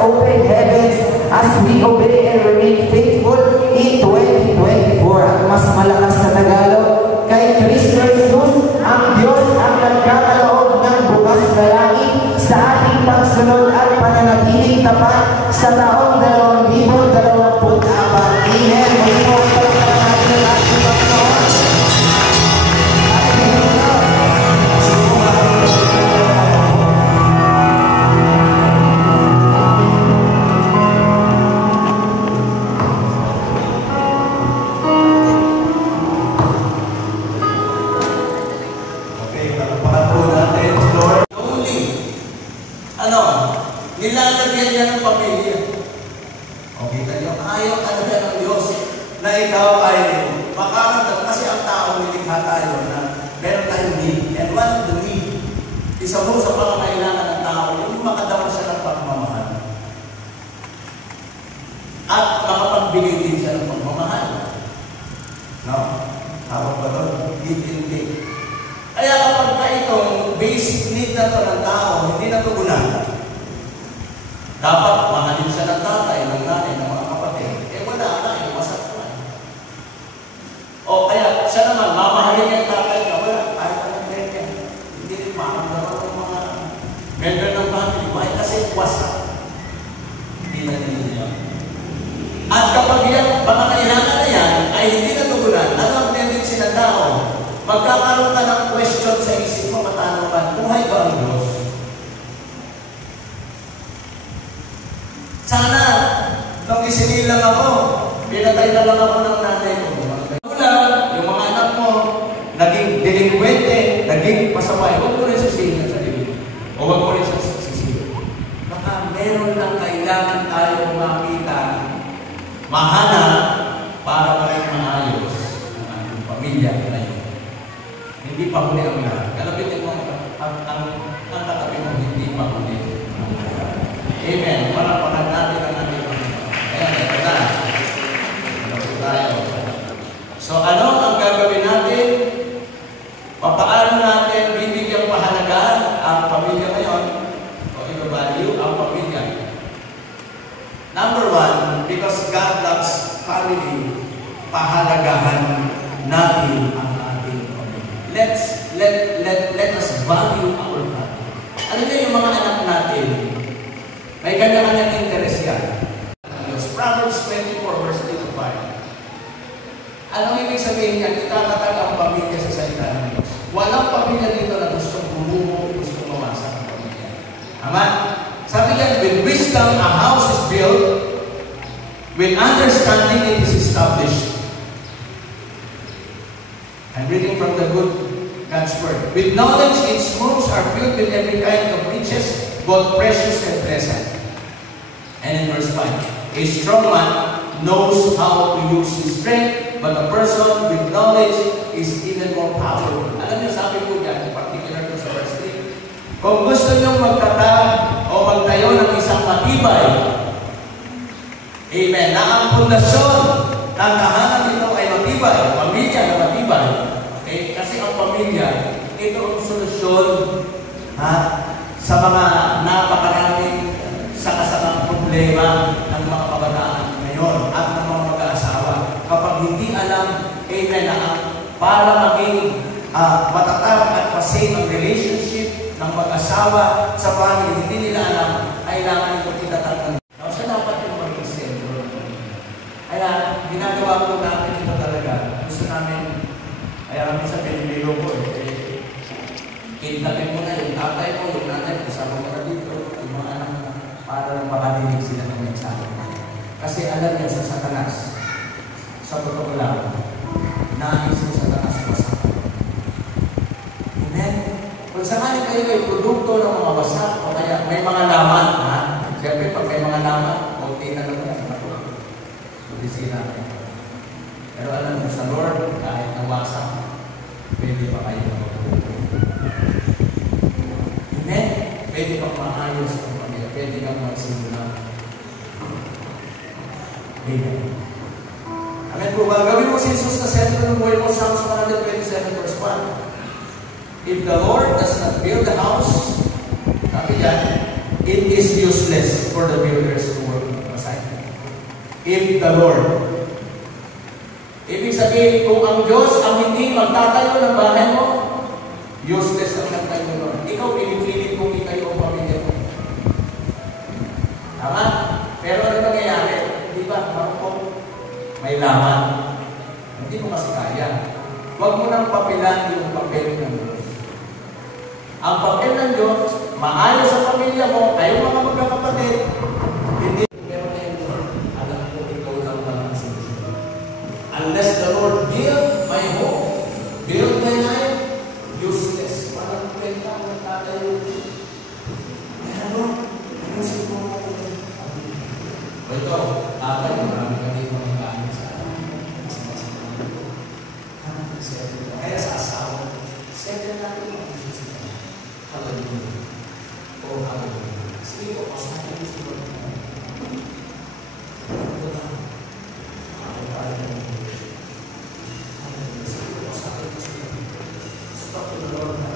open heavens as we obey and remain faithful in 2024. At mas malakas sa Tagalog, kay Kristo Jesus, ang Diyos ang nagkakaloob ng bukas na langit sa ating pagsunod at pananatiling tapat sa taong 2024. Amen. Muli po, pagkakas natin ang ating Panginoon. Nilalagyan niya ng pamilya. O kita niyo, ayaw talaga ng Diyos na ikaw ay makaramdam. Kasi ang tao, nilikha tayo na meron tayong need. And one of the need, isa mo sa pangangailangan ng tao, yung makadama siya ng pagmamahal. At makapagbigay din siya ng pagmamahal. No? Tawag ba doon? Give and take. Kaya kapag ka itong basic need na ito ng tao, hindi natugunan. Dapat mahalin siya ng tatay, ng nanay, ng mga kapatid. Eh wala na, masaktan. O kaya siya naman, mamahalin niya yung tatay niya, wala, kahit anong ganyan. Hindi rin makamdaman ng mga member ng family. Why? Kasi wasak. Hindi na niya. At kapag yan, baka kailangan na yan, ay hindi natugunan, ano ang tendency ng tao? Magkakaroon ka ng question sa isip mo, matanungan, buhay ba ang Diyos? Sana, nung isinilang ako, pinatay na lang ako ng nanay ko. Yung mga anak mo, naging delinquente, naging pasaway, huwag mo rin sisihin sa sarili. O huwag mo rin sisihin. Baka meron lang kailangan tayong makita, mahanap, para maging maayos ang ating pamilya ngayon. Hindi pa huli ang lahat. Kalabitin mo ang katabi mo, hindi pa huli. Amen. Parapahan natin ang ating Panginoon. Ayan, ito na. Ito tayo. So, ano ang gagawin natin? Papaano natin bibigyan pahalagaan ang pamilya ngayon? O i-value ang pamilya? Number one, because God loves family, pahalagahan natin ang ating pamilya. Let us value our family. Alam niyo yung mga anak natin, may kanya-kanyang interest yan. Proverbs 24 verse 3 to 5. Anong ibig sabihin niya? Itatatag ang pamilya sa salita ng Diyos. Walang pamilya dito na gustong bumubo, gustong mawasak ang pamilya. Tama? Sabi niya, with wisdom a house is built, with understanding it is established. I'm reading from the good God's word. With knowledge its rooms are filled with every kind of riches, both precious and pleasant. And in verse 5, a strong man knows how to use his strength, but a person with knowledge is even more powerful. Alam niyo, sabi ko yan, particular to sa verse 3, kung gusto niyong magtatag o magtayo ng isang matibay, amen, na ang pundasyon ng tahanan nito ay matibay, pamilya na matibay, okay? Kasi ang pamilya, ito ang solusyon, sa mga napakaraming sakasamang problema ng mga kabataan ngayon at ng mga mag-aasawa. Kapag hindi alam, amen, na para maging matatag at pasay ang relationship ng mag-asawa sa family, hindi nila alam, kailangan ito itatag ng Diyos. So, dapat yung maging sentro. Kaya, ginagawa po namin ito talaga. Gusto namin, kaya kami sa pinililo ko, kintabin mo na yung tatay mo, yung nanay, kasama mo na dito, yung mga anak mo, para makadinig sila ng mensahe. Kasi alam niya sa Satanas, sa totoo lang, nais mo Satanas wasak. Amen? Kung saan kayo ay produkto ng mga wasak, o kaya may mga laman, siyempre pag may mga laman, okay na lang yan. Budisina. Pero alam mo sa Lord, kahit na wasak, pwede pa kayo magpapuluto. Amen? Pwede kang maayos ang pamilya. Pwede kang magsimula. Amen. Amen po ba? Gawin mo si Jesus na sentro ng buhay mo. Psalms 127 verse 1. If the Lord does not build the house, sabi yan, it is useless for the builders to work aside. If the Lord, ibig sabihin, kung ang Diyos ang hindi magtatayo ng bahay mo, useless ang nagtayo nun. Ikaw, pinipilit kong itayo ang pamilya mo. Tama? Pero ano nangyayari? Di ba? Kung may laman, hindi mo kasi kaya. Huwag mo nang papilan yung papel ng Diyos. Ang papel ng Diyos, maayos sa pamilya mo, kayong mga magkakapatid, hindi. Pero na yung Lord, alam ko ikaw lang pala ang sinusunod. Unless the Lord build my home, build my life, useless. Parang kwenta ang nagtatayo. Kaya Lord, ano siguro ko? Ito, tatay, marami ka dito ang gamit sa akin. Kaya sa asawa, settle natin ang physical. Hallelujah. Oh, hallelujah. Sige po, pasahin mo siguro. Ito na. Ako tayo ng Diyos. Hallelujah. Sige po, pasahin mo siguro. Stop to the Lord na.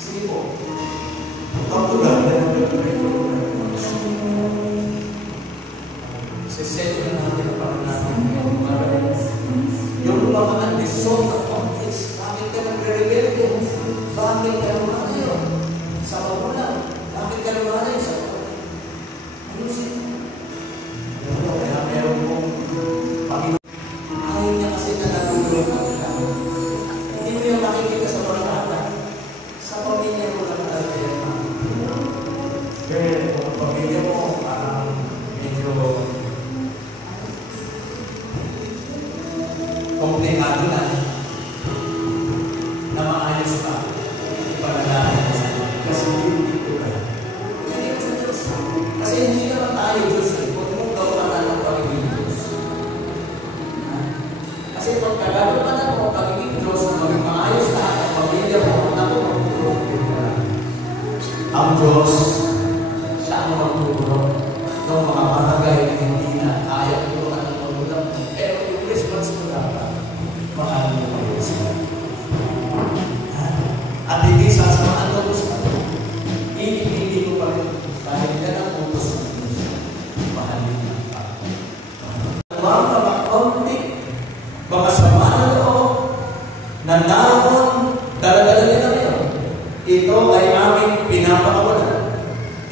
Sige po. Talk to God. Sisetyo na natin ang pananatin. Yung mga undissolved na conflicts, bakit ka nagre-rebelde? Bakit ka lumalayo sa magulang? Bakit ka lumalayo sa magulang? Ano siya? Kaya meron mong Panginoon. Ayaw niya kasi na natulog ka nila. Hindi mo yung makikita sa mga bata. Sa pamilya mo lang natin. Kaya kung pamilya mo, medyo komplikado na maayos pa ipanalangin mo sa Diyos. Kasi hindi ko ka. Hindi ko sa Diyos. Kasi hindi naman tayo Diyos. Huwag mong gawanan ng pagiging Diyos. Kasi pag kagagawanan mo ang pagiging Diyos na maging maayos lahat ang pamilya mo, ako magtulong ka. Ang Diyos, siya ang magtulong ng mga barangay na hindi na kaya tulungan ng magulang. Pero yung response mo dapat, mahal mo kayo sila. At hindi sasamaan mo sa kanila. Hindi mo pa rin. Dahil yan ang utos ng Diyos. Mahalin ang tao. Mga conflict, mga sama na loob, na naroon, dala-dala nila ngayon. Ito ay aming pinapakawalan.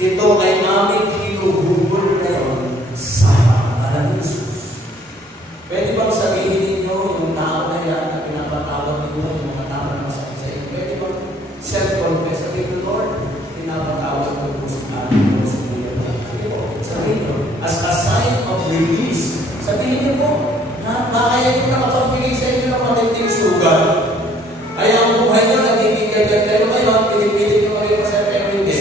Ito ay aming hinuhubol ngayon sa pangalan ng Jesus. Pwede bang sabihin ninyo yung tao na yan na pinapatawag ninyo, yung mga tao na masakit sa inyo? Pwede bang self-confess? Sabihin ko, Lord, pinapatawag ko po sa amin po sa iyo. Sabihin nyo, as a sign of release, sabihin nyo po, na kaya nyo nakapagbigay sa inyo ng matinding sugat. Kaya ang buhay nyo, nagiging ganyan kayo ngayon, pinipilit nyo kayo sa pero hindi.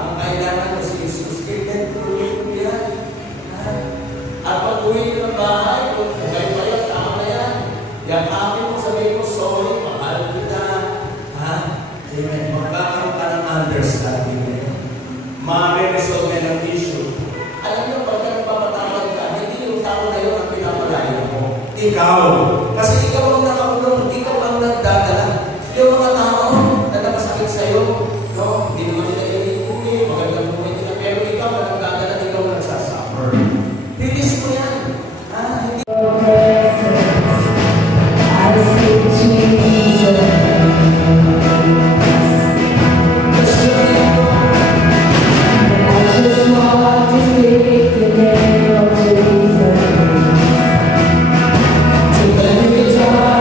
Ang kailangan mo si Jesus, kailan tuloy mo yan. At pag-uwi nyo ng bahay, kung kayo pa yun, tama na yan. Yan akin mo, sabihin mo, sorry, mahal kita. Amen. Magkakaroon ka ng understanding ngayon. Mare-resolve na ng issue. Alam nyo, pagka nagpapatawad ka, hindi yung tao na yun ang pinapalayo mo. Ikaw. Kasi ikaw ang nakakulong, ikaw ang nagdadala. Yung mga tao na napasakit sa'yo, no, hindi naman nila inikuli, magandang buhay nila, pero ikaw ang nagdadala, ikaw ang nagsasuffer. Release mo yan. Hindi. I see Jesus. I just want to speak the name of Jesus. To let me talk.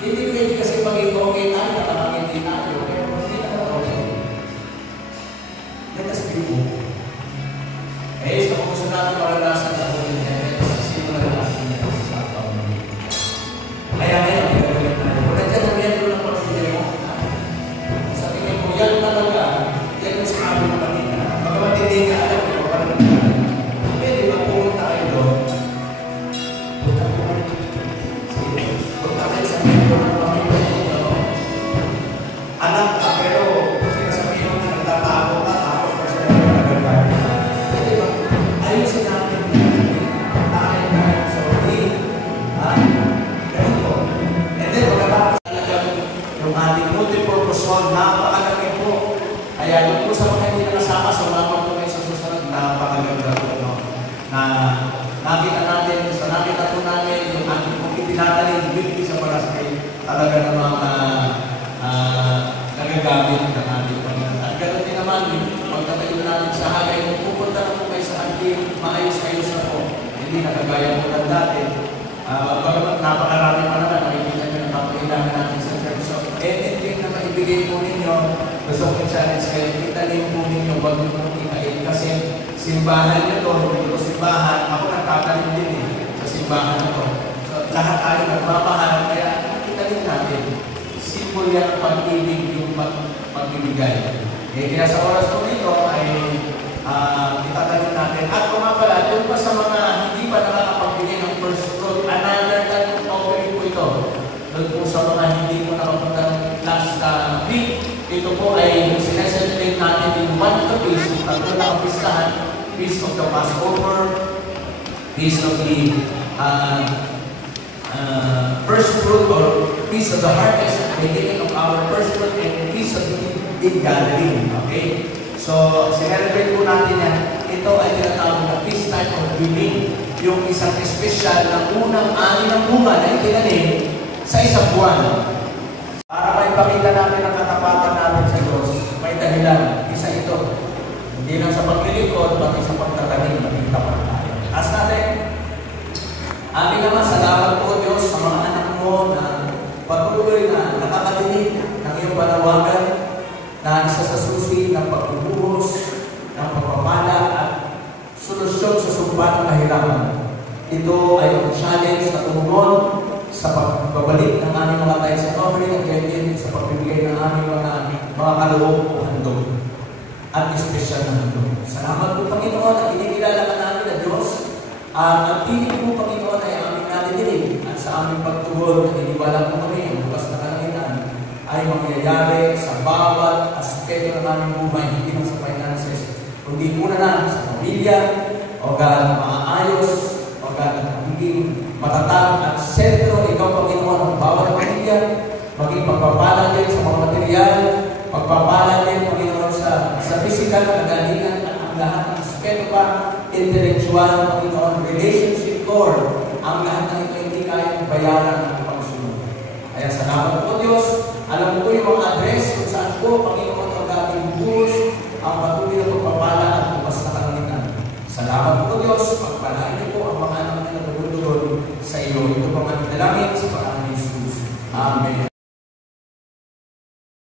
Hindi pwede kasi maging okay tayo, nakakangin din tayo. Pero hindi na okay. Let us be open. Eh, so kung gusto natin maranasan na po din, simulan natin yan sa taon. Kaya ngayon, gagawin tayo. Kung nandiyan ang miyembro ng pamilya mo, sa tingin mo, yan talaga, yan yung sinabi mo kanina. Pagkamat hindi niya alam, ito pa naman tayo. Pwede ba pumunta kayo doon? Punta po kayo. Sige, punta kayo sa miyembro ng pamilya ninyo. Anak ka, pero sinasabihin mo na nagtatago ka, tapos pa sila yung nagagawin. Pwede ba? Ayusin natin tayo sa uli. Ganun po. And then, pagkatapos talagang yung ating multi-purpose hall, napakalaki po. Kaya doon po sa mga hindi nakasama, sumama po kayo sa susunod, napakaganda po. No? Na nakita natin, so nakita po natin yung ating pong itinataling beauty sa parasay, talaga namang nagagamit ng ating Panginoon. At ganoon din naman, pagkatayo natin sa hagay, kung pupunta na po kayo sa ating maayos-ayos na po, hindi nakagaya po ng dati. Bagamat napakarami pa naman, nakikita nyo na kapailangan natin sa church. So, anything na maibigay po ninyo, gusto ko i-challenge kayo, italin po ninyo bago nyo ikain. Kasi simbahan nyo to, hindi ko simbahan, ako nagkakalim din sa simbahan na to. So, lahat tayo nagmamahal, kaya italin natin. Simple yan ang pag-ibig, yung pagbibigay. Kaya sa oras po nito ay itatanong natin. At kung nga pala, doon pa sa mga hindi pa nakakapagbigay ng first fruit, another type of offering po ito. Doon po sa mga hindi po nakapunta ng last week, ito po ay sineselebrate natin in one of the feast, tatlo na ang pistahan, Feast of the Passover, Feast of the first fruit or Feast of the Harvest, beginning of our first fruit, and Feast of the Gathering. Okay? So, sinelebrate po natin yan. Ito ay tinatawag na Feast Time of Giving, yung isang espesyal na unang ani ng bunga na itinanim sa isang buwan. Para maipakita natin ang katapatan natin sa Diyos, may dahilan. Isa ito. Hindi lang sa paglilingkod, pati sa pagtatanim, maging tapat tayo. As natin, amin naman, salamat po Diyos sa mga anak mo na patuloy na nakakadinig ng iyong panawagan na isa sa susi ng pagbubuhos, ng pagpapala at solusyon sa sumpa ng kahirapan. Ito ay ang challenge na tumugon sa pagbabalik ng aming mga tithes and offering at ganyan sa pagbibigay ng aming mga kaloob o handog at espesyal na handog. Salamat po Panginoon at inikilala ka namin na Diyos. Ang piling po Panginoon ay aming nadidinig at sa aming pagtugon at iniwala po kami ang bukas na kalangitan ay mangyayari sa bawat aspeto ng aming buhay, hindi lang sa finances, kundi muna na sa pamilya, o gaano maayos, o gaano magiging matatag at sentro, ikaw Panginoon, ang bawat pamilya, maging pagpapala din sa mga material, pagpapala din Panginoon sa physical, kagalingan, at ang lahat ng aspeto pa, intellectual, Panginoon, relationship, Lord, ang lahat ng ito hindi kayang bayaran ng pagsunod. Kaya salamat po Diyos. Alam ko yung mga address kung saan po, Panginoon, ang dating buhos, ang patuloy na pagpapala at bukas na kalangitan. Salamat po Diyos, pagpalain niyo po ang mga anak na natutulog sa iyo. Ito po ang dalangin sa pangalan ni Jesus. Amen.